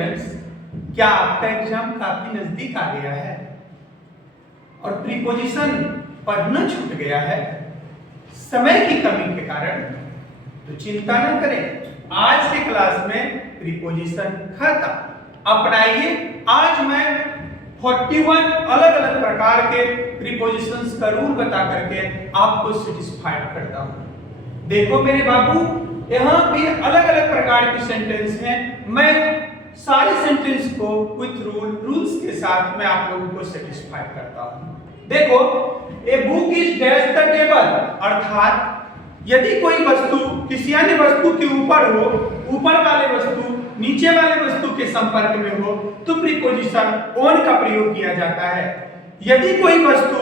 Students, क्या आपका exam काफी नजदीक आ गया है और प्रीपोजिशन पढ़ना छूट गया है समय की कमी के कारण? तो चिंता न करें, आज के क्लास में प्रीपोजिशन खत्म। अपनाइए, आज मैं 41 अलग अलग प्रकार के प्रीपोजिशंस का रूल बता करके आपको सेटिस्फाइड करता हूं। देखो मेरे बाबू, यहाँ पे अलग अलग प्रकार के सेंटेंस हैं। मैं सारे सेंटेंस को विथ रूल्स के साथ मैं आप लोगों को सेटिस्फाई करता हूं। देखो, ए book is dash the table, अर्थात यदि कोई वस्तु किसी अन्य वस्तु के ऊपर हो, ऊपर वाले वस्तु नीचे वाले वस्तु के संपर्क में हो, तो प्रीपोजिशन ऑन का प्रयोग किया जाता है। यदि कोई वस्तु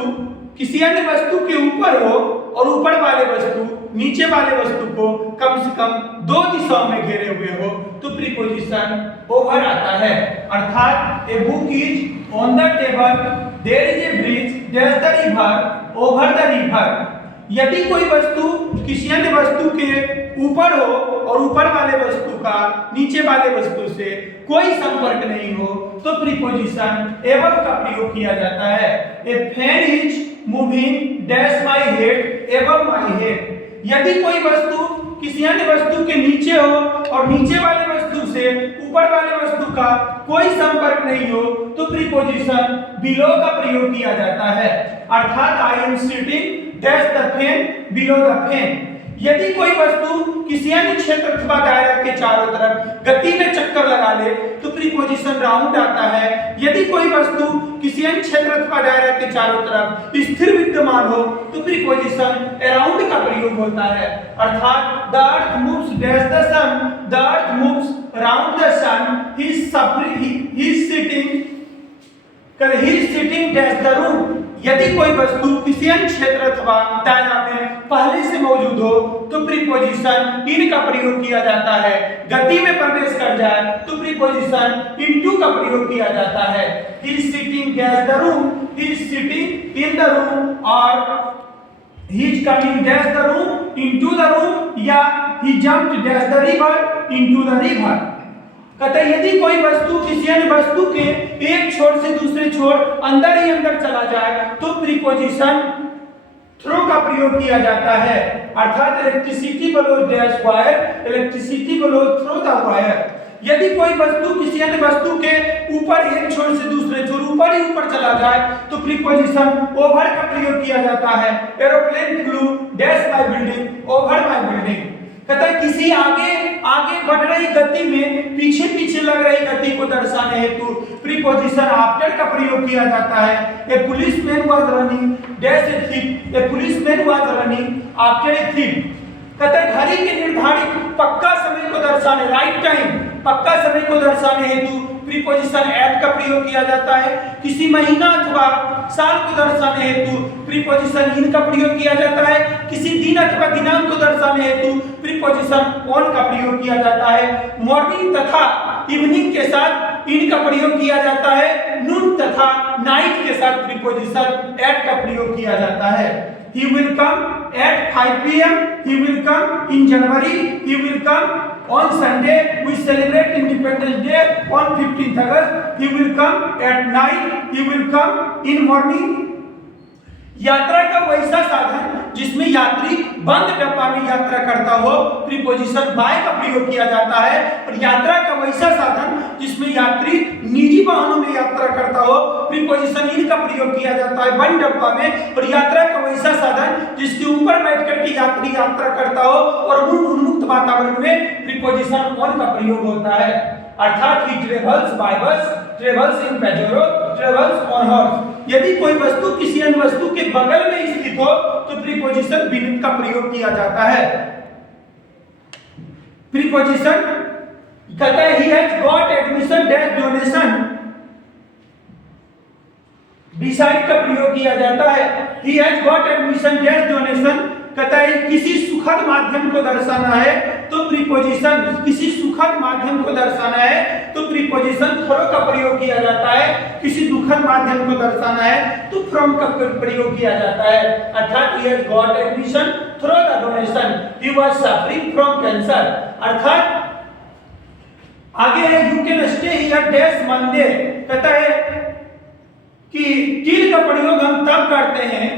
किसी अन्य वस्तु के ऊपर हो और ऊपर वाले वस्तु नीचे वाले वस्तु को कम से कम दो दिशाओं में घेरे हुए हो, तो प्रीपोजिशन ओवर आता है। अर्थात a book is on the table, there is a bridge, dash the river, over the river. यदि कोई वस्तु किसी अन्य वस्तु के ऊपर हो और ऊपर वाले वस्तु का नीचे वाले वस्तु से कोई संपर्क नहीं हो, तो प्रीपोजिशन एवर का प्रयोग किया जाता है। ए fan is moving dash my head, ever my head. यदि कोई वस्तु किसी अन्य वस्तु के नीचे हो और नीचे वाले वस्तु से ऊपर वाले वस्तु का कोई संपर्क नहीं हो, तो प्रीपोजिशन बिलो का प्रयोग किया जाता है। अर्थात I am sitting dash the fan, below the fan. यदि कोई वस्तु किसी अन्य क्षेत्र अथवा दायरा के चारों तरफ गति में चक्कर लगा ले, तो प्रीपोजिशन राउंड आता है। यदि कोई वस्तु किसी अन्य क्षेत्र अथवा दायरा के चारों तरफ स्थिर विद्यमान हो, तो प्रीपोजिशन अराउंड का प्रयोग होता है। अर्थात the earth moves dash the sun, the earth moves around the sun, he is sitting dash the room. यदि कोई वस्तु किसी अन्य क्षेत्र अथवा दायरा में पहले से मौजूद हो, तो प्रीपोजिशन इन का प्रयोग किया जाता है। गति में प्रवेश कर जाए तो प्रीपोजिशन इनटू का प्रयोग किया जाता है। He is sitting dash the room, he is sitting in the room, और he is coming dash the room into the room, या he jumped dash the river into the river. कहते हैं यदि कोई वस्तु किसी अन्य वस्तु के एक छोर से दूसरे छोर अंदर ही अंदर चला जाए, तो प्रीपोजिशन थ्रो का प्रयोग किया जाता है। अर्थात electricity blows dash wire, electricity blows through the wire. यदि कोई वस्तु किसी अन्य वस्तु के ऊपर एक छोर से दूसरे छोर ऊपर ही ऊपर चला जाए, तो प्रीपोजिशन ओवर का प्रयोग किया जाता है। Aeroplane flu dash my building, over my building. कहता है किसी आगे बढ़ रही गति में पीछे पीछे लग रही गति को दर्शाने हेतु प्रीपोजिशन आफ्टर का प्रयोग किया जाता है। ए policeman was running dash a thief, A policeman was running after a thief. कहता है घड़ी के निर्धारित पक्का समय को दर्शाने, राइट टाइम, पक्का समय को दर्शाने हेतु प्रीपोजिशन एट का प्रयोग किया जाता है। किसी महीना अथवा साल को दर्शाने हेतु प्रीपोजिशन इन का प्रयोग किया जाता है। किसी दिन अथवा दिनांक को दर्शाने हेतु प्रीपोजिशन ऑन का प्रयोग किया जाता है। मॉर्निंग तथा इवनिंग के साथ इन का प्रयोग किया जाता है। नून तथा नाइट के साथ प्रीपोजिशन एट का प्रयोग किया जाता है। He will come at 5 p.m. He will come in January. He will come on Sunday. We celebrate Independence Day on 15th August. He will come at night. He will come in morning. यात्रा का वैसा साधन जिसमें यात्री बंद डब्बा में यात्रा करता हो, प्रीपोजिशन बाय का प्रयोग किया जाता है। और यात्रा का वैसा साधन जिसमें यात्री निजी वाहनों में यात्रा करता हो, प्रीपोजिशन इन का प्रयोग किया जाता है बंद डब्बा में। और यात्रा का वैसा साधन जिसके ऊपर बैठकर के यात्री यात्रा करता हो और उन्मुक्त वातावरण में, प्रीपोजिशन ऑन का प्रयोग होता है। अर्थात he travels by bus, travels in Pajero, travels on horse. यदि कोई वस्तु किसी अन्य वस्तु के बगल में स्थित हो, तो प्रीपोजिशन बिन का प्रयोग किया जाता है। प्रीपोजिशन कहता है he has got admission dash donation, decide का प्रयोग किया जाता है। He has got admission dash donation कहता है किसी सुखद माध्यम को दर्शाना है, तो प्रीपोजिशन किसी सुखद माध्यम को दर्शाना है तो प्रीपोजिशन थ्रो का प्रयोग किया जाता है। किसी दुखद माध्यम को दर्शाना है तो फ्रॉम का प्रयोग किया जाता है। अर्थात he has got admission through the donation, he was suffering from cancer। अर्थात आगे है you can stay here dash Monday, कहता है कि टिल का प्रयोग हम तब करते हैं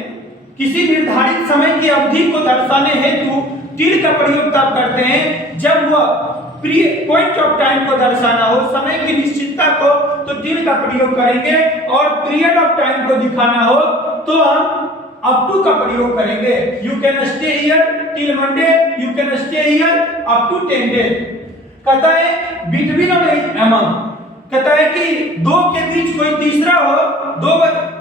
किसी निर्धारित समय की अवधि को दर्शाने हेतु टिल का प्रयोग तब करते हैं जब वह पॉइंट ऑफ टाइम को दर्शाना हो, समय की निश्चितता को, तो टिल का प्रयोग करेंगे, और पीरियड ऑफ टाइम को दिखाना हो तो हम अप टू का प्रयोग करेंगे। You can stay here till Monday, you can stay here up to 10 days. कहता है बिटवीन और अमंग, कहता है कि दो के बीच कोई तीसरा हो, दो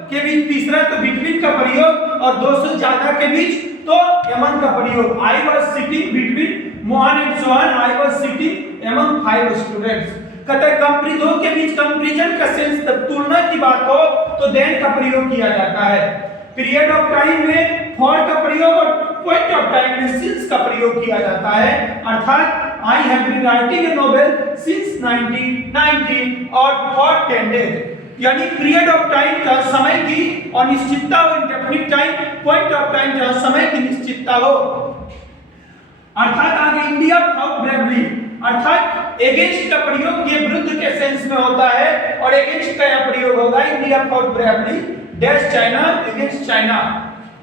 के बीच तीसरा तो बिटवीन का प्रयोग, और दो से ज्यादा के बीच तो अमंग का प्रयोग। I was sitting between Mohan and Sohan, I was sitting among 5 students. कहता है दो के बीच कंपैरिजन का सेंस, तुलना की बात हो तो देन का प्रयोग किया जाता है। पीरियड ऑफ टाइम में फॉर का प्रयोग और पॉइंट ऑफ टाइम में सिंस का प्रयोग किया जाता है। अर्थात I have been writing a novel since 1990 और फॉर 10 डेज, यानी पीरियड ऑफ टाइम का समय की अनिश्चितता हो, indefinite time, point of time जहां समय की निश्चितता हो। अर्थात आगे इंडिया फाउट ब्रेवली, अर्थात अगेंस्ट का प्रयोग ये विरुद्ध के सेंस में होता है, और अगेंस्ट का यह प्रयोग होगा India fought bravely dash China against China.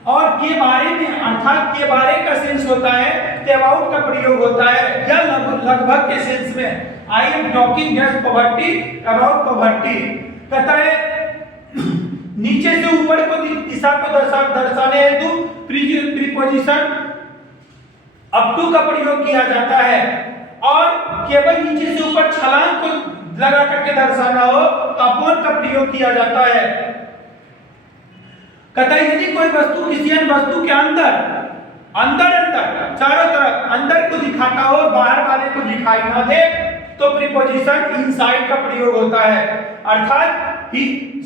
और के बारे में, अर्थात के बारे का सेंस होता है, के अबाउट का प्रयोग होता है, या लगभग के सेंस में। I am talking dash poverty about poverty. कहता है नीचे से ऊपर को दिशा को दर्शाने हेतु प्रीपोजिशन अप टू का प्रयोग किया जाता है, और केवल नीचे से ऊपर छलांग को लगा करके दर्शाना हो तो अपॉन का प्रयोग किया जाता है। कहता है यदि कोई वस्तु किसी अन्य वस्तु के अंदर चारों तरफ अंदर को दिखाता हो और बाहर वाले को दिखाई ना दे तो प्रीपोजिशन इनसाइड का प्रयोग होता है। अर्थात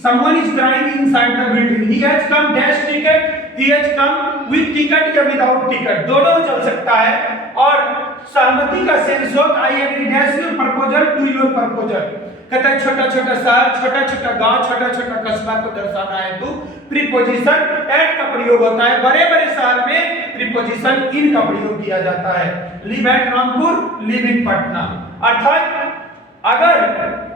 someone is crying inside the building, he has come dash ticket, he has come with ticket या without ticket, दोनों चल सकता है। और सहमति का सेंस हो I agree dash your proposal to your proposal. कहता है छोटा छोटा शहर, छोटा छोटा गांव, छोटा छोटा कस्बा को दर्शाना है तो प्रीपोजिशन एट का प्रयोग होता है। बड़े बड़े शहर में प्रीपोजिशन इन का प्रयोग किया जाता है। Live at Rampur, live in Patna. अर्थात अगर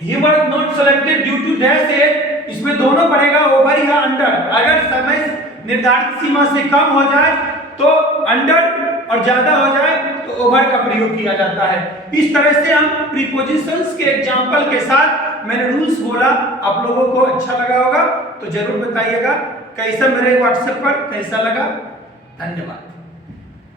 he was not selected due to dash age, इसमें दोनों पड़ेगा ओवर या अंडर। अगर समय निर्धारित सीमा से कम हो जाए तो अंडर, और ज्यादा हो जाए तो ओवर का प्रयोग किया जाता है। इस तरह से हम प्रीपोजिशंस के एग्जांपल के साथ मैंने रूल्स बोला, आप लोगों को अच्छा लगा होगा तो जरूर बताइएगा। कैसा मेरे व्हाट्सएप पर कैसा लगा। धन्यवाद।